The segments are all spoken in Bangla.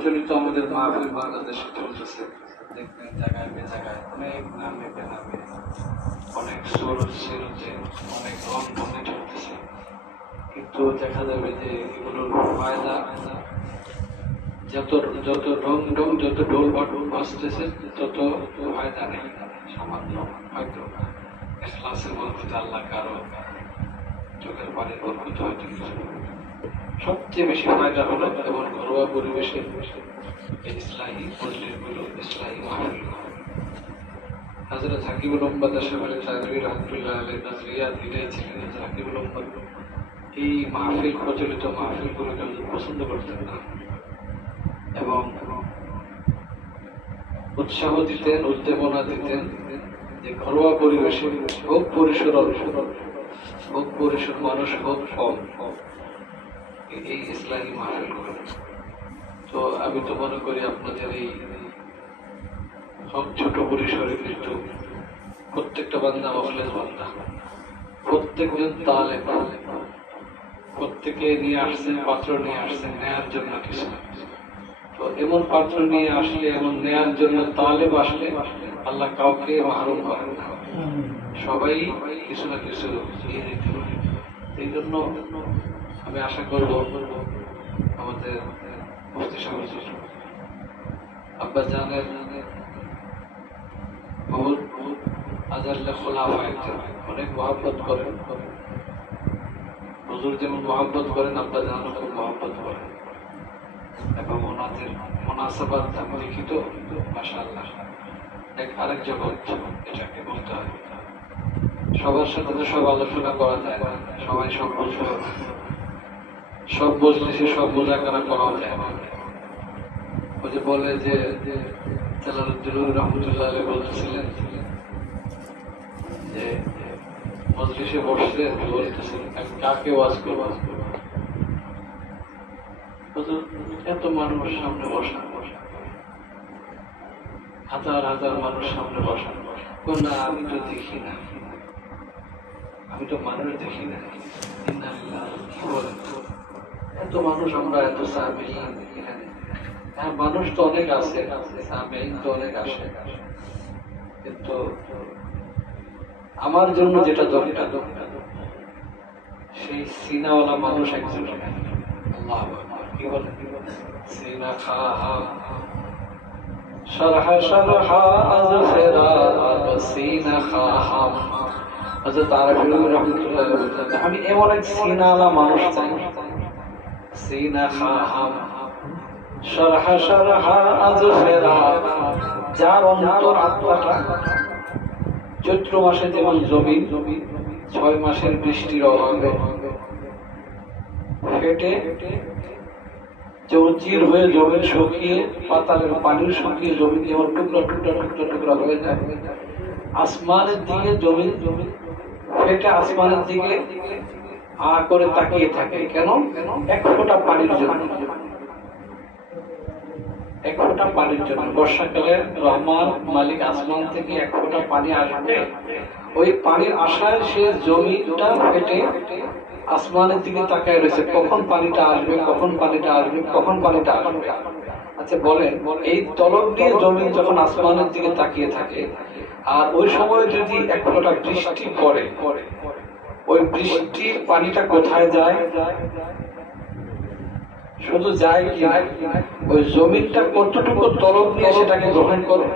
প্রচলিত আমাদের মাহফিল বাংলাদেশে চলতেছে, দেখবেন জায়গায় জায়গায় অনেক নামে বেনামে, অনেক সুরত সিরতে, অনেক রং ঢঙে চলতেছে, কিন্তু দেখা যাবে যে এগুলোর ফায়দা যত যত ঢং ঢং, যত ঢোল বাটুল বাজতেছে তত ফায়দা নেই, সামান্য হয়তো এখলাসের বরকতে আল্লাহ কারো চোখের পানির বরকতে হয়তো কিছু। সবচেয়ে বেশি ফায়দা হলো এবং ঘরোয়া পরিবেশে ইসলাহী মজলিসগুলো, ইসলাহী মাহফিলগুলো। হযরত হাকিমুল উম্মাত আশরাফুল থানভী রাহমাতুল্লাহ আলাইহি নাজরিয়া দিলেই ছিলেন যে হাকিমুল উম্মাত এই মাহফিল, প্রচলিত মাহফিলগুলোকে পছন্দ করতেন না এবং উৎসাহ দিতেন, উদ্দীপনা দিতেন যে ঘরোয়া পরিবেশে হোক পরিসর হোক পরিসর, মানুষ হোক কম, এই ইসলামী মাহফিল করে। তো আমি তো মনে করি আপনাদের এই হোক ছোট পরিসরে, কিন্তু প্রত্যেকটা বান্দা মখলেস বান্দা, প্রত্যেকজন তালে প্রত্যেকে নিয়ে আসছেন, পাত্র নিয়ে আসছেন নেয়ার জন্য কিছু। তো এমন পাত্র নিয়ে আসলে, এমন নেয়ার জন্য তালেব আসলে আল্লাহ কাউকে মাহরুম করেন না, সবাই কিছু না কিছু নিয়ে নিতে পারে। এই জন্য আমি আশা করব আমাদের মুফতি সাহেব আব্বা জানের বহুত আজারলে খোলা হয়, অনেক মহব্বত করেন, হুজুর যেমন মহব্বত করেন আব্বা জানও খুব মহব্বত করেন, এবং ওনাদের মুনাসাবাত আমি লিখিত মাশাআল্লাহ এক আরেক জগৎ, এটাকে বলতে হয়। সবার সাথে তো সব আলোচনা করা যায় না, সবাই সব বুঝবে, সব মজলিসে সব মুযাকারা করা যায় না। ওই যে বলে যে জালালউদ্দিন রহমতুল্লাহ আলাইহি বলতেছিলেন যে মজলিসে বসলে বলতেছেন কাকে ওয়াজ করবো, এত মানুষ সামনে বসা, হাজার হাজার মানুষ সামনে বসা, না আমি তো দেখি না, আমি তো মানুষ দেখি না, কি বলেন এত মানুষ, আমরা এত সাহাবীন এখানে, হ্যাঁ মানুষ তো অনেক আছে, সাহাবীন তো অনেক আসে, কিন্তু আমার জন্য যেটা দরকার সেই সিনাওয়ালা মানুষ একজন। আল্লাহু আকবার, কি বলেন সিনা খাহা শরহা শরহা আযফরা সিনা খাহা। হযরত আরফি রাহমাতুল্লাহ বলেন আমি এমন এক সিনাওয়ালা মানুষ চাই, সিনা খাহা শরহা শরহা আযফরা, যার অন্তর আত্মাটা চৈত্র মাসে যেমন জমিন 6 মাসের বৃষ্টির অভাবে ফেটে যেমন চির হয়ে জমিন শুকিয়ে, পাতালের পানি শুকিয়ে জমিন যেমন টুকরা টুকরা টুকরা টুকরা হয়ে যায়, আসমানের দিকে জমিন ফেটে আসমানের দিকে আ করে তাকিয়ে থাকে, কেন? এক ফোঁটা পানির জন্য, এক ফোঁটা পানির জন্য। বর্ষাকালে রহমান মালিক আসমান থেকে এক ফোঁটা পানি আসবে, ওই পানির আশায় সে জমিটা ফেটে আসমানের দিকে তাকায় রয়েছে, কখন পানিটা আসবে, কখন পানিটা আসবে, কখন পানিটা আসবে। আচ্ছা বলেন, এই তলব দিয়ে জমি যখন আসমানের দিকে তাকিয়ে থাকে, আর ওই সময় যদি এক ফোঁটা বৃষ্টি পড়ে, ওই বৃষ্টির পানিটা কোথায় যায়? শুধু যায় কি ওই জমিনটা কতটুকু তলব নিয়ে সেটাকে গ্রহণ করে।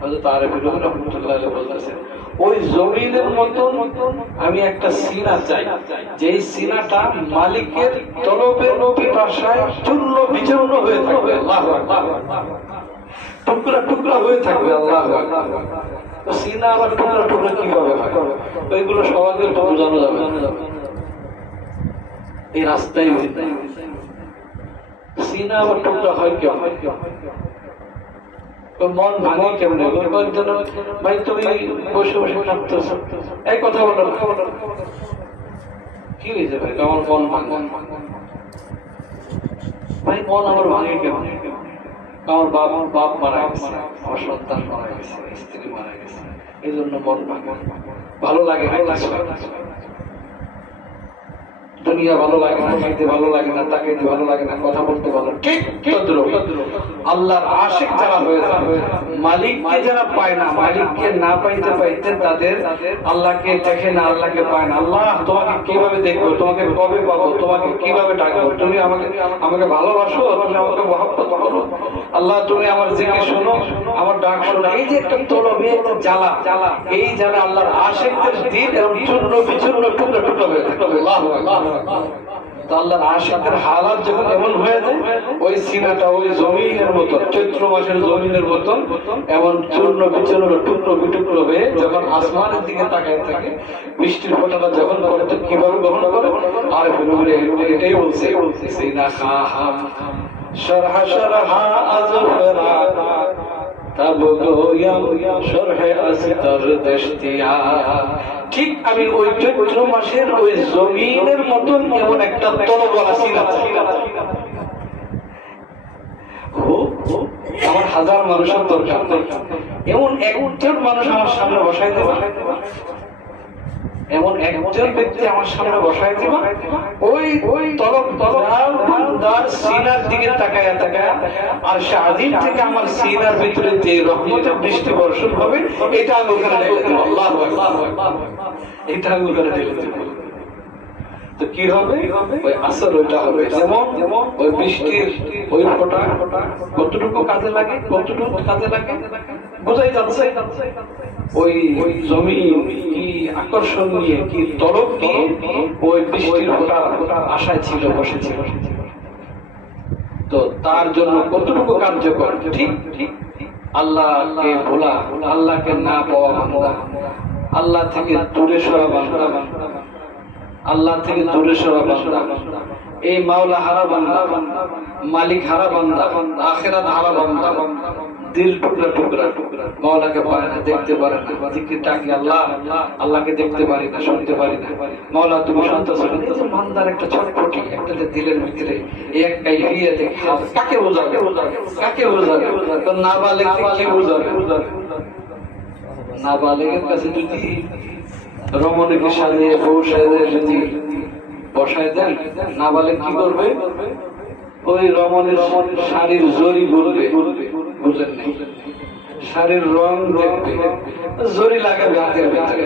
হযরত আরফি রাহমাতুল্লাহ আলাইহি বলতেছেন ওই জমিনের মতন আমি একটা সিনা চাই, যেই সিনাটা মালিকের তলবের পিপাসায় চূর্ণ বিচূর্ণ হয়ে থাকবে, আল্লাহু আকবার, টুকরা টুকরা হয়ে থাকবে, আল্লাহু আকবার। তো সিনা আবার টুকরা টুকরা কিভাবে হয়? তো এগুলো সহজে তো বোঝানো যাবে না, এই রাস্তায় সিনা আবার টুকরা হয় কেমন? মন ভাঙে কেমন? ভাই তুমি বসে বসে কাঁদতেছ, এই কথা বলো, কি হয়েছে ভাই আমার মন ভাঙে? ভাই মন আমার ভাঙে কেমন? আমার বাপ মারা গেছে, আমার সন্তান মারা গেছে, স্ত্রী মারা গেছে, এই জন্য মন ভাঙে, ভালো লাগে না, দুনিয়া ভালো লাগে না, খাইতে ভালো লাগে না, তাকাইতে ভালো লাগে না, কথা বলতে ভালো, ঠিক তদ্রুপ আল্লাহর আশিক যারা হয়ে যাবে, মালিককে যারা পায় না, মালিককে না পাইতে পাইতে তাদের আল্লাহকে দেখে না, আল্লাহকে পায় না। আল্লাহ তোমাকে কিভাবে দেখবো, তোমাকে কবে পাবো, তোমাকে কিভাবে ডাকবো, তুমি আমাকে ভালোবাসো, তুমি আমাকে মহব্বত করো, আল্লাহ তুমি আমার জিকির শোনো, আমার ডাক শোনো। এই যে একটা তলবে জ্বালা, এই জ্বালা আল্লাহর আশিকদের দিন এবং চূর্ণ বিচূর্ণ টুকরো টুকরো হয়ে থাকে। আল্লাহু আকবার। আল্লাহর আশিকদের হালাত যখন এমন হয়ে যায়, ওই সিনাটা ওই জমিনের মতন, চৈত্র মাসের জমিনের মতন এমন চূর্ণ বিচূর্ণ টুকরো বিটুকরো হয়ে যখন আসমানের দিকে তাকায় থাকে, বৃষ্টির ফোঁটাটা যখন পড়ে তো কিভাবে গ্রহণ করে। আর এটাই বলছে সিনা খাহা শরহা শরহা আজফরা তব গোয়াম শরহে আস্তর দশতিয়া। ঠিক আমি ওই চৈত্র মাসের ওই জমিনের মতন এমন একটা তলবলা সিনা আমার হাজার মানুষের দরকার, এমন একজন মানুষ আমার সামনে বসাই দেবে, এমন একজন ব্যক্তি আমার সামনে বসাই দিব, ওই তলবদার সিনার দিকে তাকায়া তাকায়া আর স্বাধীন থেকে আমার সিনার ভিতরে যে রহমতের দৃষ্টি বর্ষণ হবে, এটা আমি ওখানে ঢেলে দেব। আল্লাহু আকবার। এটা আমি ওখানে ঢেলে দেব। তো কি হবে, ওই আসর ওইটা হবে। যেমন ওই বৃষ্টির ওই ফোঁটা কতটুকু কাজে লাগে, কতটুকু কাজে লাগে বোঝাই যাচ্ছে। ওই জমি কি আকর্ষণ নিয়ে, কি তরফ নিয়ে ওই বৃষ্টির ফোঁটা আশায় ছিল, বসেছিল। তো তার জন্য কতটুকু কার্যকর। ঠিক আল্লাহকে ভোলা, আল্লাহকে না পাওয়া বান্দা, আল্লাহ থেকে দূরে সরা বান্দা, আল্লাহ থেকে দূরে সরা বান্দা, এই মাওলা হারা বান্দা, মালিক হারা বান্দা, আখিরাত হারা বান্দা, দিল টুকরা টুকরা, মাওলাকে পায় না, দেখতে পারে না, জিকির ডাকি আল্লাহ, আল্লাহকে দেখতে পারি না, শুনতে পারি না। মাওলা তুমি শুনতেছো, বান্দার একটা ছটফটি, একটা দিলের ভিতরে এক কাইফিয়াতে কাকে বোঝাবে, কাকে বোঝাবে? তো নাবালেগকে কি বোঝাবে? নাবালেগের কাছে যদি রমণীকে সাজিয়ে বউ সাজিয়ে যদি বসায় দেন, নাবালেগ কি করবে? ওই রমণীর শাড়ির জরি বলবে, বুঝলেন নাই? শাড়ির রং দেখবে, জরি লাগাবে হাতের ভিতরে।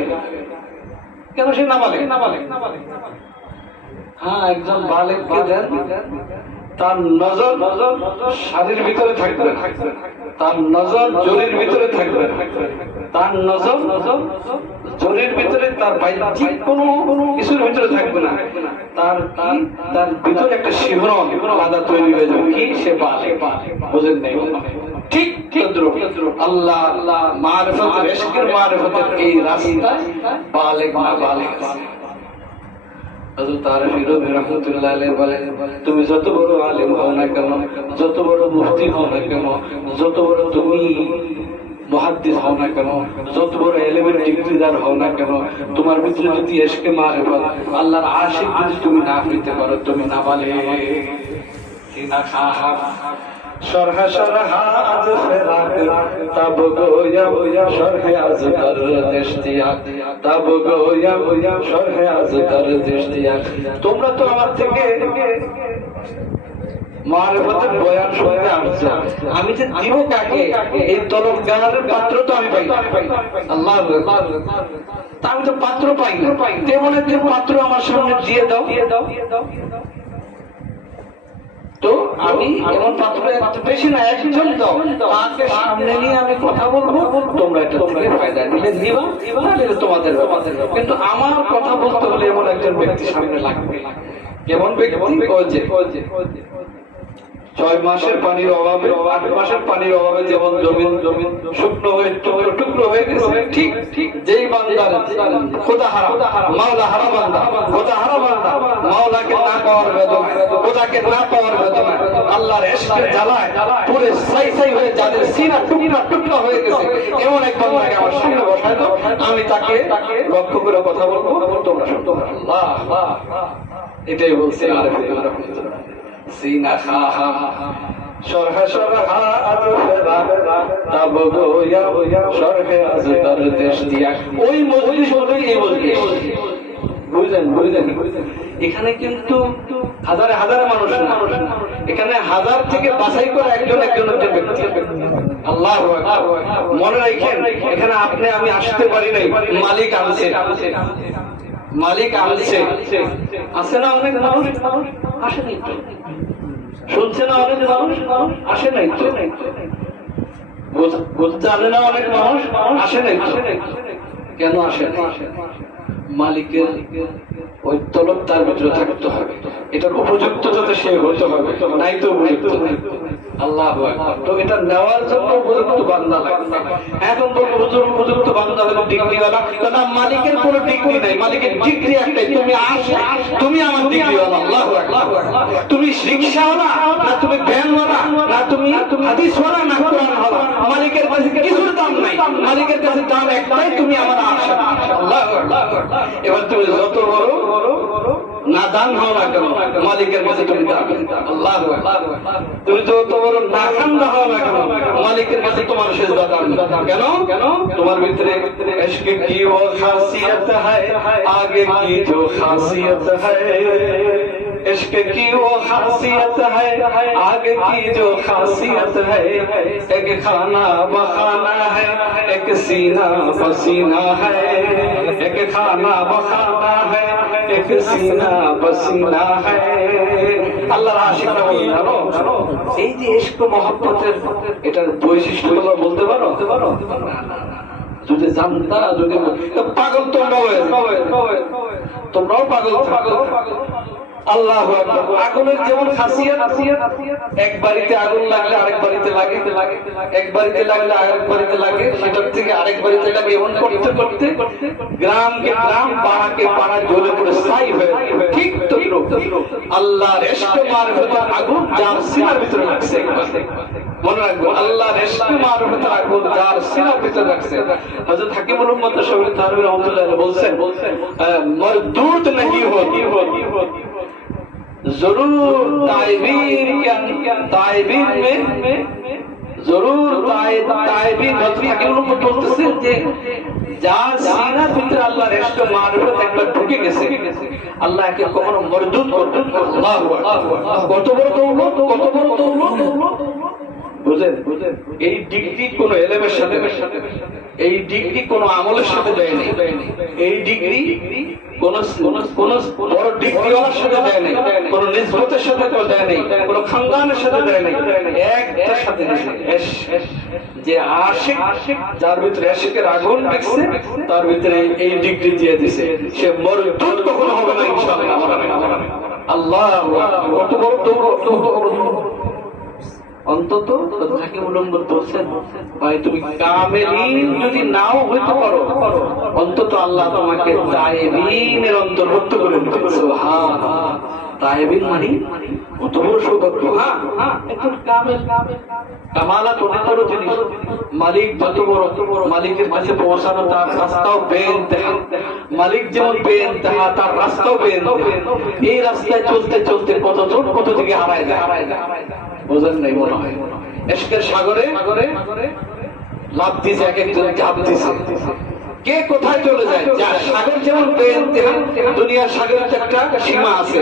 কেন? সে নাবালেগ। হ্যাঁ, একজন বালেগকে দেন, তার নজর শাড়ির ভিতরে থাকবে, তার নজর জরির ভিতরে থাকবে, তার নজর জরির ভিতরে, তার বাহ্যিক কোনো কিছুর ভিতরে থাকবে না। তার ভিতরে একটা শিহরণ আলাদা তৈরি হয়ে যাবে। কি? সে বালেগ। বুঝেন নাই? ঠিক আল্লাহ মারিফতের, ইশকের মারিফতের এই রাস্তায় বালেগ না বালেগ আছে। হযরত আরিফ রাহমাতুল্লাহ আলাইহি বলেন, তুমি যত বড় আলেম হও না কেন, যত বড় মুফতি হও না কেন, যত বড় তুমি মুহাদ্দিস হও না কেন, যত বড় ইলমের ডিগ্রিদার হও না কেন, তোমার ভিতরে যদি ইশকে মারিফত, আল্লাহর আশিক যদি তুমি না হইতে পারো, তুমি নাবালেগ। সিনা খাহা শরহা শরহা আজফরাক তব গোয়া শরহে আজকর দশতিয়া, তব গোয়া শরহে আজকর দশতিয়া। তোমরা তো আমার থেকে মারিফতের বয়ান শুনতে আসছো, আমি যে দিব কাকে? এই তলবগার পাত্র তো আমি পাই। আল্লাহ, তা আমি তো পাত্র পাই না। তেমন একজন পাত্র আমার সামনে দিয়ে দাও। তো আমি এমন পাত্র বেশি না, একজন দাও, তাকে সামনে নিয়ে আমি কথা বলবো, তোমরা এটা থেকে ফায়দা নিলে নিবা, নাহলে তোমাদের ব্যাপার। কিন্তু আমার কথা বলতে হলে এমন একজন ব্যক্তি সামনে লাগবে। কেমন ব্যক্তি? 6 মাসের পানির অভাবে, 8 মাসের পানির অভাবে যেমন জমিন শুকনো হয়ে টুকরো টুকরো হয়ে গেছে, ঠিক যেই বান্দার খোদা হারা, মাওলা হারা বান্দা, খোদা হারা বান্দা, মাওলাকে না পাওয়ার বেদনা, খোদাকে না পাওয়ার বেদনা, আল্লাহর ইশকের জ্বালায় পুরো ছাই হয়ে যাদের সিনা টুকরা টুকরা হয়ে গেছে, এমন এক বান্দাকে আমার সামনে বসায় দাও, আমি তাকে লক্ষ্য করে কথা বলবো, তোমরা শুনো। আল্লাহ, এটাই বলছে আরিফ রাহমাতুল্লাহ। সিনা খাহা শরহা শরহা আজফরাক তব গোয়া শরহে আজকর দশতিয়া। ওই মজলিস বলতে এই মজলিস, বুঝলেন? এখানে কিন্তু হাজারে হাজারে মানুষ না, এখানে হাজার থেকে বাছাই করে একজন ব্যক্তি। আল্লাহু আকবার। মনে রাখেন, এখানে আপনি আমি আসতে পারি নাই, মালিক আনছে, মালিক আনছে। আছে না অনেক মানুষ আসে নাই তো, শুনছে না অনেক মানুষ আসে নাই তো, জানে না অনেক মানুষ আসে নাই তো। কেন আসে না? মালিকের ওই তলব তার ভিতরে থাকতে হবে, এটার উপযুক্ত যাতে সে হতে হবে, নাই তো উপযুক্ত। আল্লাহু আকবার। তো এটা নেওয়ার জন্য উপযুক্ত বান্দা লাগবে। এখন বলবো হুজুর উপযুক্ত বান্দা হলো ডিগ্রিওয়ালা, না, মালিকের কোনো ডিগ্রি নাই, মালিকের ডিগ্রি একটাই, তুমি আসো, তুমি আমার ডিগ্রিওয়ালা। আল্লাহু আকবার। তুমি রিকশাওয়ালা না, তুমি ভ্যানওয়ালা না, তুমি হাদিসওয়ালা না কোরআনওয়ালা, মালিকের কাছে কিছুর দাম নাই, মালিকের কাছে দাম একটাই, তুমি আমার আশা। আল্লাহু আকবার। এবার তুমি যত বড় নাদান হও না কেন, মালিকের কাছে তুমি দাবি। আল্লাহু আকবার। তুমি যত বড় নাখান্দা হও না কেন, মালিকের কাছে তোমার সেজদা দাবি। কেন? তোমার ভিতরে ইশক কি ও খাসিয়ত है, आगे की जो खासियत है, इश्क की वो खासियत है, आगे की जो खासियत है, एक खाना बखाना है, एक सीना पसीना है, एक खाना बखाना है, एक सीना पसीना है। আল্লাহর আশিকরা বলেন, এই যে ইশক মহব্বতের এটার বৈশিষ্ট্যগুলো বলতে পারো? যদি জানতা, যদি পাগল তোমরাও পাগল। আল্লাহু আকবার। আগুনের যেমন খাসিয়ত, এক বাড়িতে আগুন লাগলে আরেক বাড়িতে লাগে, এক বাড়িতে লাগলে আরেক বাড়িতে লাগে, সেটার থেকে আরেক বাড়িতে লাগে, এমন করতে করতে গ্রামকে গ্রাম, পাড়াকে পাড়া জ্বলে পড়ে ছাই হয়ে। ঠিক তো আল্লাহর ইশক মারফতের আগুন যার সিনার ভিতরে লাগছে, মনে রাখবো, আল্লাহর ইশক মারফতের আগুন যার সিনার ভিতরে লাগছে। হযরত হাকিমুল উম্মত শহীদ তানভীর রাহমাতুল্লাহ বলছেন, মরদুদ नहीं होती, जरूर ताइबीन में जरूर ताइबीन বলতেছেন যে যার সিনার ভিতরে আল্লাহর ইশক মারফত একবার ঢুকে গেছে, আল্লাহ একে কখনো মরদুদ করবেন না। আল্লাহু আকবার। কত বড় দৌলত, কত বড় দৌলত। বুঝেন, এই ডিগ্রি কোন এলেমের সাথে, এই ডিগ্রি কোন আমলের সাথে দেয় নাই, এই ডিগ্রি কোন বড় ডিগ্রিওয়ালার সাথে দেয় নাই, কোন নিসবতের সাথে দেয় নাই, কোন খানদানের সাথে দেয় নাই, একটার সাথে যে আশিক, যার ভিতরে আশিকের আগুন দেখছে, তার ভিতরে এই ডিগ্রি দিয়ে দিছে, সে মরদুদ কখনো হবে না ইনশাআল্লাহ। আল্লাহ কত বড় অন্তত ভাই, তুমি কামেলিন যদি নাও হইতে পারো, অন্তত আল্লাহ তোমাকে তায়েবিনের অন্তর্ভুক্ত করে দিতে। সুবহানাল্লাহ। তায়েবিন মানে কত বড় সৌভাগ্য। একজন কামেল, কামালাত অনেক বড় জিনিস। মালিক যত বড়, মালিকের কাছে পৌঁছানো তার রাস্তাও বেইনতেহা। মালিক যেমন বেইনতেহা, তার রাস্তাও বেইনতেহা। এই রাস্তায় চলতে চলতে কতজন কত দিকে হারায় যায়। বোঝেন নাই মনে হয়? ইশকের সাগরে লাফ দিয়েছে, এক একজন ঝাঁপ দিয়েছে, কে কোথায় চলে যায়। সাগর যেমন বেইনতেহা, দুনিয়ার সাগরের একটা সীমা আছে,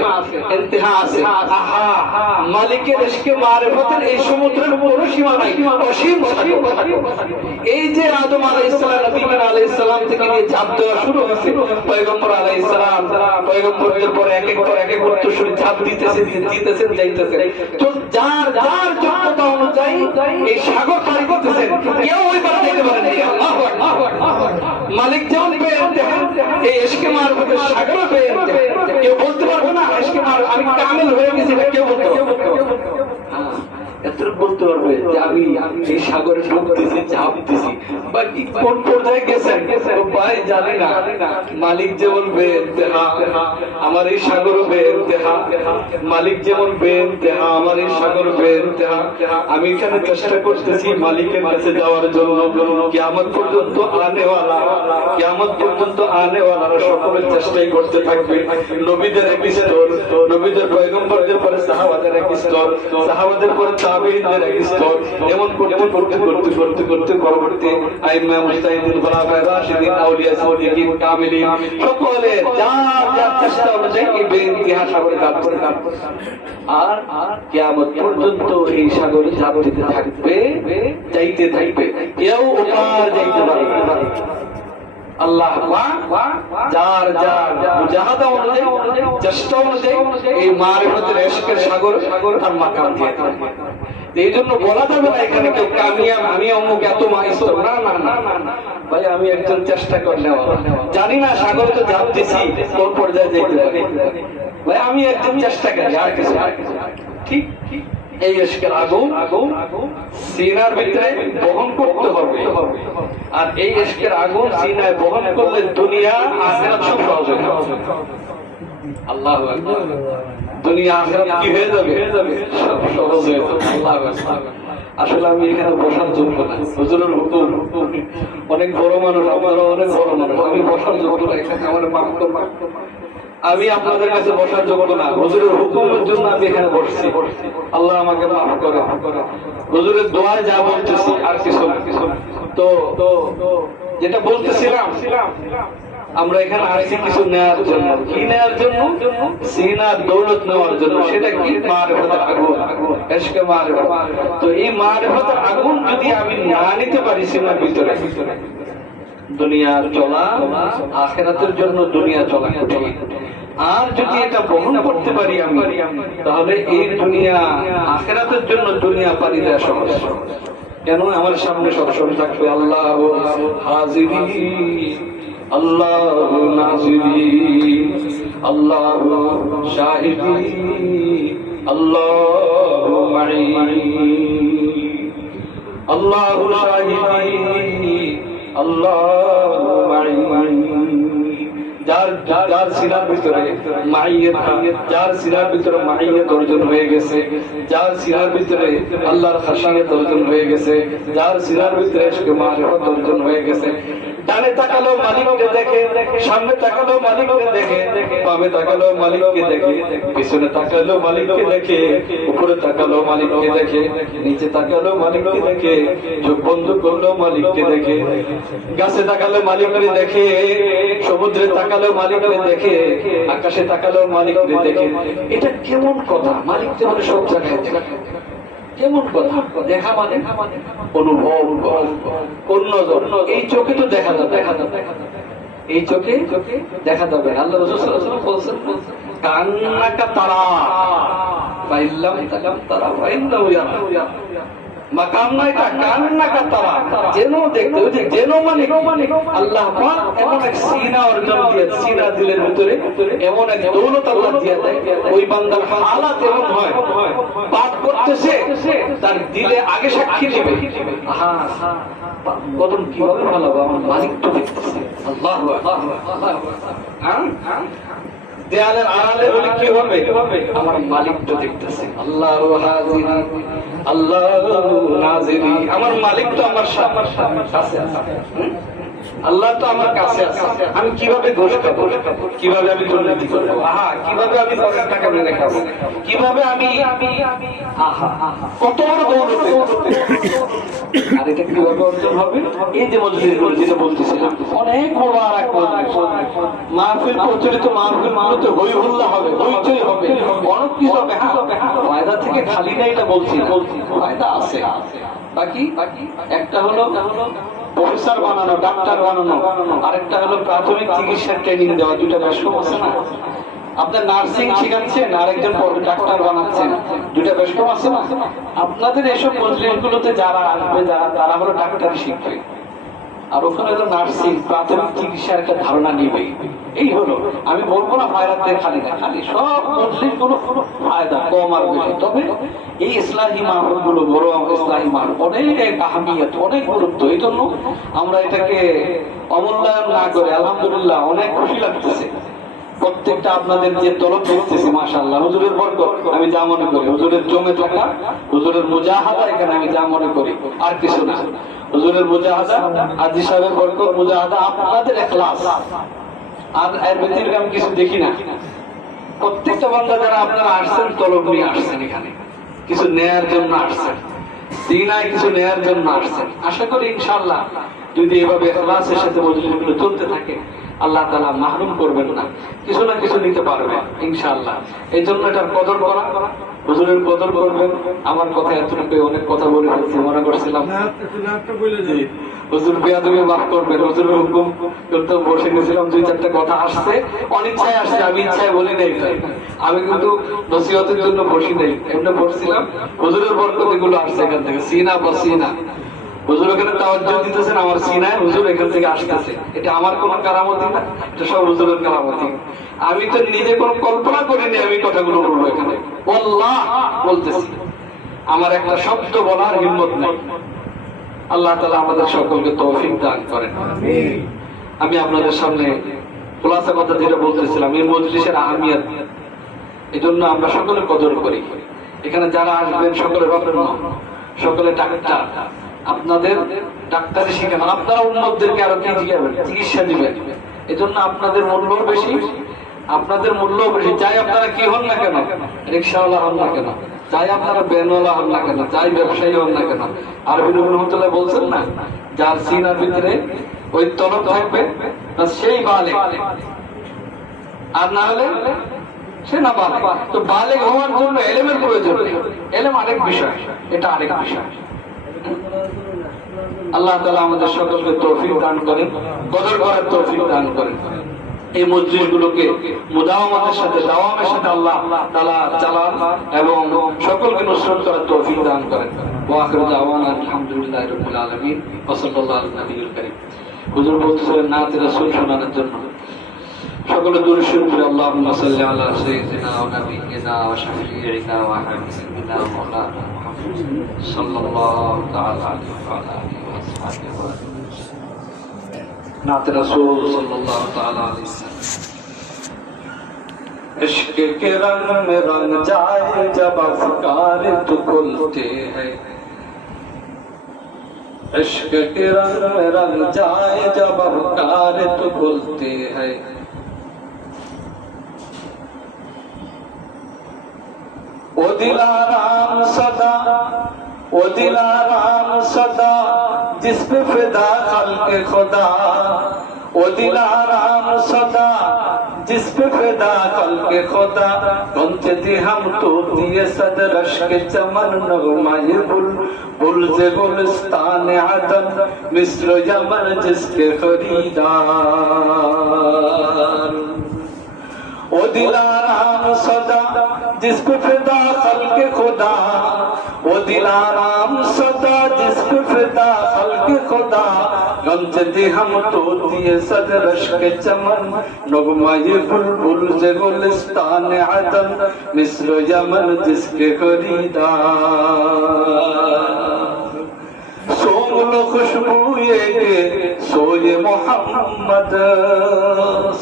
ইন্তেহা আছে। আহা, মালিকের ইশকে মারিফতের এই সমুদ্রের কোনো সীমা নাই, অসীম সাগর। এই যে আদম আলাইহিস সালাম, নবী আলাইহিস সালাম থেকে নিয়ে ঝাঁপ দেওয়া শুরু হয়েছে, পয়গম্বর আলাইহিস সালাম, পয়গম্বরদের পরে এক এক করে শুরু ঝাঁপ দিতেছেন, যাইতেছেন। তো যার যোগ্যতা অনুযায়ী এই সাগর পাড়ি দিতেছেন, কেউ ওই পারে যেতে পারে না। আল্লাহু আকবার। মালিক যেমন বেইনতেহা, এই ইশকে মারফতের সাগর বেইনতেহা। কেউ বলতে পারবে না ইশকে মার আমি কামিল হয়ে গেছি, কেউ বলতে পারবে না। এতটুকু বলতে পারবে যে আমি এই সাগরে ডুব দিয়েছি, ঝাঁপ দিয়েছি। বাকি কোন পর্যায়ে গেছেন ভাই জানি না। মালিক যেমন বেইনতেহা, আমার এই সাগরও বেইনতেহা। মালিক যেমন বেইনতেহা, আমার এই সাগর বেইনতেহা। আমি এখানে চেষ্টা করতেছি মালিকের কাছে যাওয়ার জন্য। কিয়ামত পর্যন্ত আনেওয়ালারা সকলের চেষ্টাই করতে থাকবে। নবীদের এক স্তর, নবীদের পয়গম্বরদের পরে সাহাবাদের এক স্তর, সাহাবাদের পরে তাবেঈনদের এক স্তর, এমন করতে পরবর্তী আইম্মা মুজতাহিদিন খোলাফায়ে রাশিদিন আউলিয়া সাদিকিন কামিলিন সকলে যার চেষ্টা অনুযায়ী এই বেইনতিহা সাগরে কাটতে আর কিয়ামত পর্যন্ত এই সাগরে ঝাঁপ দিতে থাকবে, যাইতে থাকবে, কেউ ওপার যাইতে পারবে না। আল্লাহ যার যার মুজাহাদা অনুযায়ী, চেষ্টা অনুযায়ী এই মারিফতের ইশকের সাগর তার মাকাম দিয়ে দেবে। এই জন্য বলা যাবে না এখানে কেউ কামিয়াব, আমি অমুক এত মাইস্তর, না না না ভাই, আমি একজন চেষ্টা করলে জানি না সাগরে তো ঝাঁপ দিছি কোন পর্যায়ে যেতে পারি ভাই, আমি একজন চেষ্টা করি আর কিছু। ঠিক এই ইশকের আগুন সিনার ভিতরে বহন করতে হবে, আর এই ইশকের আগুন সিনায় বহন করলে দুনিয়া আখিরাত সব সহজ হয়ে যাবে। আল্লাহু আকবার। দুনিয়া আখিরাত কি হয়ে যাবে? সব সহজ হয়ে যাবে। আল্লাহু আকবার। আসলে আমি এখানে বসার যোগ্য না, হুজুরের হুকুম, অনেক বড় মানুষ, আপনারা অনেক বড় মানুষ, আমি বসার যোগ্য না, এখানে আমার মাফ করবেন, আমি আপনাদের কাছে বসার যোগ্য না, হুজুরের হুকুমের জন্য আমি এখানে বসছি, আল্লাহ আমাকে মাফ করে। হুজুরের দোয়ায় যা বলতেছি আর কিছু না। তো যেটা বলতেছিলাম, আমরা এখানে আসছি কিছু নেওয়ার জন্য। কি নেওয়ার জন্য? সিনার দৌলত নেওয়ার জন্য। সেটা কি? মারিফতের আগুন, ইশকে মারিফত। তো এই মারিফতের আগুন যদি আমি না নিতে পারি সিনার ভিতরে, দুনিয়ার চলা আখিরাতের জন্য দুনিয়া চলা কঠিন। আর যদি এটা বহন করতে পারি আমি, তাহলে এই দুনিয়া আখিরাতের জন্য দুনিয়া পারি দেওয়া সহজ। কেন? আমার সামনে সবসময় থাকবে আল্লাহ হাজিরি, আল্লাহ নাজিরি, আল্লাহ শাহিদি, আল্লাহ মাই, আল্লাহ শাহিদি, আল্লাহ মাই। যার সিনার ভিতরে মাইয়াত, যার সিনার ভিতরে মাইয়াত অর্জন হয়ে গেছে, যার সিনার ভিতরে আল্লাহর খাশিয়াত অর্জন হয়ে গেছে, যার সিনার ভিতরে ইশকে মারিফত অর্জন হয়ে গেছে, ডানে তাকালো মালিককে দেখে, সামনে তাকালো মালিককে দেখে, বামে তাকালো মালিককে দেখে, পিছনে তাকালো মালিককে দেখে, উপরে তাকালো মালিককে দেখে, নিচে তাকালো মালিককে দেখে, চোখ বন্ধ করলো মালিককে দেখে, গাছে তাকালো মালিককে দেখে, সমুদ্রে তাকালো মালিককে দেখে, আকাশে তাকালো মালিককে দেখে। এটা কেমন কথা? মালিক যেমন সব জায়গায় দেখে, কেমন কথা? দেখা মানে অনুভব, কোন নজর? এই চোখে তো দেখা যাবে, এই চোখে দেখা যাবে। আল্লাহ রাসূল সাল্লাল্লাহু আলাইহি ওয়াসাল্লাম বলেছেন, কান্নাকা তারা ফাইল্লাম তাকাম তারা ফাইন্নাহু ইয়ারা। মাকাম না, এটা কান্নাকা তারা, যেন দেখতে, ওই যে যেন মানে আল্লাহ পাক এমন এক সিনা অর্জন দিয়ে, সিনা দিলের ভিতরে এমন এক দৌলত আল্লাহ দিয়ে দেয়, ওই বান্দার হালাত এমন হয়, পাপ করতেছে তার দিলে আগে সাক্ষী দিবে, হ্যাঁ কদম কিভাবে ভালো, আমার মালিক তো দেখতেছে। আল্লাহু আকবার। দেয়ালের আড়ালে হলে কি হবে? আমার মালিক তো দেখতেছে। আল্লাহু হাজির, আল্লাহু নাজিরি, আমার মালিক তো আমার কাছে আছে, আল্লাহ তো আমার কাছে আছে। আমি কিভাবে ঘোষ খাবো? কিভাবে আমি দুর্নীতি করবো? কিভাবে আমি পকেট টাকা মেরে খাবো? কিভাবে আমি কত বড় দৌড়তে? আর এটা কিভাবে অর্জন হবে? এই যে মজলিস যেটা বলতেছিলাম, অনেক বড় আর এক মাহফিল, প্রচলিত মাহফিল, মানুষে হই হুল্লা হবে, হইচই হবে, অনেক কিছু হবে। ফায়দা থেকে খালি না, এটা বলছি, ফায়দা আছে। বাকি একটা হলো প্রফেসর বানানো, ডাক্তার বানানো, আরেকটা হলো প্রাথমিক চিকিৎসার ট্রেনিং দেওয়া। দুইটা বেশ কম আছে না? আপনার নার্সিং শিখাচ্ছেন, আরেকজন ডাক্তার বানাচ্ছেন, দুইটা বেশ কম আছে না? আপনাদের এসব মজলিসগুলোতে যারা আসবে, তারা হলো ডাক্তার শিখবে, আর ওখানে হলো নার্সিং, প্রাথমিক চিকিৎসার একটা ধারণা নিবে। এই হলো, আমি বলবো না ফায়দাতে খালি না, খালি সব মজলিসগুলো ফায়দা কম আর বেশি। তবে এই ইসলাহী মাহফিল গুলো, বড় ইসলাহী মাহফিল, অনেক আহমিয়ত, অনেক গুরুত্ব। এই জন্য আমরা এটাকে অমূল্যায়ন না করে আলহামদুলিল্লাহ অনেক খুশি লাগতেছে। প্রত্যেকটা আপনাদের যে তলব দেখতেছি, মাশাআল্লাহ, হুজুরের বরকত, আমি যা মনে করি, হুজুরের জমে থাকা, হুজুরের মুজাহাদা, এখানে আমি যা মনে করি, আর কিছু না। হুজুরের মুজাহাদা, হাজী সাহেবের বরকত, মুজাহাদা, আপনাদের ইখলাস, আর এর ব্যতিরেকে আমি কিছু দেখি না। প্রত্যেকটা বান্দা যারা আপনারা আসছেন, তলব নিয়ে আসছেন এখানে, কিছু নেয়ার জন্য আসছেন, সিনায় কিছু নেয়ার জন্য আসছেন। আশা করি ইনশাআল্লাহ যদি এভাবে ইখলাসের সাথে মজলিসগুলো চলতে থাকে আল্লাহ তাআলা মাহরুম করবেন না, কিছু না কিছু নিতে পারবে ইনশাআল্লাহ। এই জন্য এটার কদর করা, হুজুরের কদর করবেন। আমার কথা এতটুকু, অনেক কথা বলে ফেলছি, মনে করছিলাম হুজুর বেয়াদবি মাফ করবেন, হুজুরের হুকুম করতে বসে গেছিলাম, দুই চারটা কথা আসছে, অনিচ্ছায় আসছে, আমি ইচ্ছায় বলি নাই। আমি কিন্তু নসিহতের জন্য বসি নাই, এমনি বসছিলাম, হুজুরের বরকত এগুলো আসছে এখান থেকে, সিনা বা সিনা। হুজুর এখানে তাওয়াজ্জুহ দিতেছেন আমার সিনায়, হুজুর এখান থেকে আসতেছে। এটা আমার কোনো কারামতি না, এটা সব হুজুরের কারামতি। আমি তো নিজে কোনো কল্পনা করিনি আমি কথাগুলো বলবো এখানে, আল্লাহ বলতেছি, আমার একটা শব্দ বলার হিম্মত নাই। আল্লাহ তাআলা আমাদের সকলকে তৌফিক দান করেন। আমি আপনাদের সামনে খোলাসা কথা যেটা বলতেছিলাম, এই মজলিসের আহমিয়ত, এই জন্য আমরা সকলে কদর করি। এখানে যারা আসবেন সকলে রত্ন, সকলে ডাক্তার, আপনাদের ডাক্তারি শিখেন, আপনারা উন্নতদেরকে আরো চিকিৎসা দিবেন। এই জন্য আপনাদের মূল্য বেশি, আপনাদের মূল্য বেশি। চাই আপনারা কি হন না কেন, রিক্সাওয়ালা হন না কেন, চাই আপনারা ব্যানওয়ালা হন না কেন, চাই ব্যবসায়ী হন না কেন, আরবি নবী রহমতুল্লাহ বলছেন না, যার সিনার ভিতরে ওই তলব থাকবে সেই বালেগ, আর না হলে সে না বালেগ। তো বালেগ হওয়ার জন্য এলেমের প্রয়োজন, এলেম আরেক বিষয়, এটা আরেক বিষয়। আল্লাহ তাআলা আমাদের সকলকে তৌফিক দান করেন, কদর করার তৌফিক দান করেন। এই মসজিদগুলোকে মুদাওয়ামাতের সাথে, দাওয়ামের সাথে আল্লাহ তাআলা চালান এবং সকলকে নুসরত করার তৌফিক দান করেন। ওয়া আখিরু দাওয়ানা আলহামদুলিল্লাহি রাব্বিল আলামিন ওয়া সাল্লাল্লাহু আলা নবিয়িল কারীম। হুজুর বলতেছিলেন নাতে রাসূল শোনানোর জন্য, সকলে দরুদ শরীফ পড়ে আল্লাহুম্মা সাল্লি আলা সাইয়্যিদিনা ওয়া নাবিয়্যিনা ওয়া শাফিঈনা ওয়া হাবিবিনা মাওলানা মুহাম্মদ সাল্লাল্লাহু তাআলা আলাইহি ওয়া আলিহি ওয়া সাহবিহি नात रसूल सल्लल्लाहु ताला अलैहि वसल्लम। इश्क के रंग में रंग जाए जब अफकार तो खुलते हैं, इश्क के रंग में रंग जाए जब अफकार तो खुलते हैं, ओ दिलाराम सदा, ओ दिलाराम सदा जिस पे फिदा खल्क़े खुदा, ओ दिलाराम सदा जिस पे फिदा खल्क़े खुदा, गुंजे थी हम तो दिए सद रश्क चमन नगमाए बुल से गुलिस्तान अदन मिस्र यमन जिसके खरीदार, ओ दिलाराम सदा जिस पे फिदा खल्क़े खुदा, ओ दिलाराम सदा जिस पे फिदा खल्क़े खुदा, गमज़दे हम तो दिए सद रश्क चमन नगमाए बुलबुल से गुलिस्तान अदन मिस्र यमन जिसके खरीदार, सोम लो खुशबूए के सोए मोहम्मद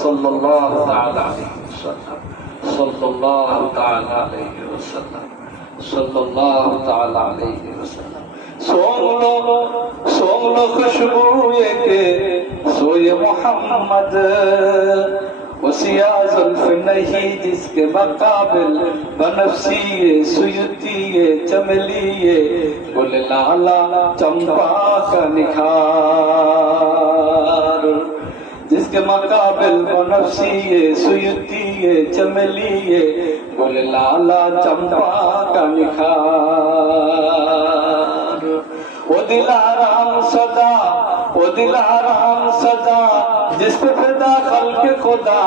सल्लल्लाहु ताला अलैहि वसल्लम, सल्लल्लाहु ताला अलैहि वसल्लम, सल्लल्लाहु ताला अलैहि वसल्लम। सोम लो खुशबूए के सोए मोहम्मद, वसिया जुल्फ नहीं जिसके मकाबिल बनफ्सीए सुयुतिए चमलिए गुल लाला चंपा का निखार, जिसके मकाबिल बनफ्सीए सुयुतिए चमलिए गुल लाला चंपा का निखार, ओ दिलाराम सदा, ओ दिलाराम सदा जिस पे फिदा खल्क़े खुदा,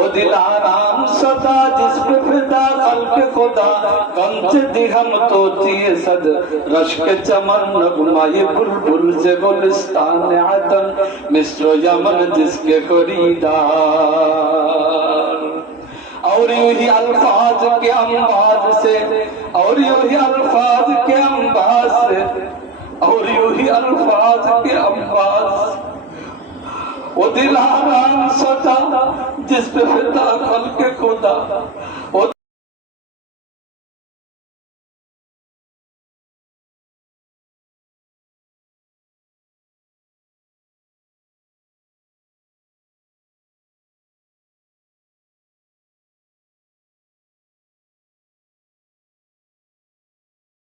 ओ दिलाराम सदा जिस पे फिदा खल्क़े खुदा, गमज़दे हम तो दिए सद रश्क चमन नगमाए बुलबुल से गुलिस्तान अदन मिस्र यमन जिसके खरीदार, और यूं ही अल्फाज के अंबाज से, और यूं ही अल्फाज के अंबाज से, और यूं ही अल्फाज के अंबाज, वो दिलाराम सदा जिस पे फिदा खल्क़े खुदा,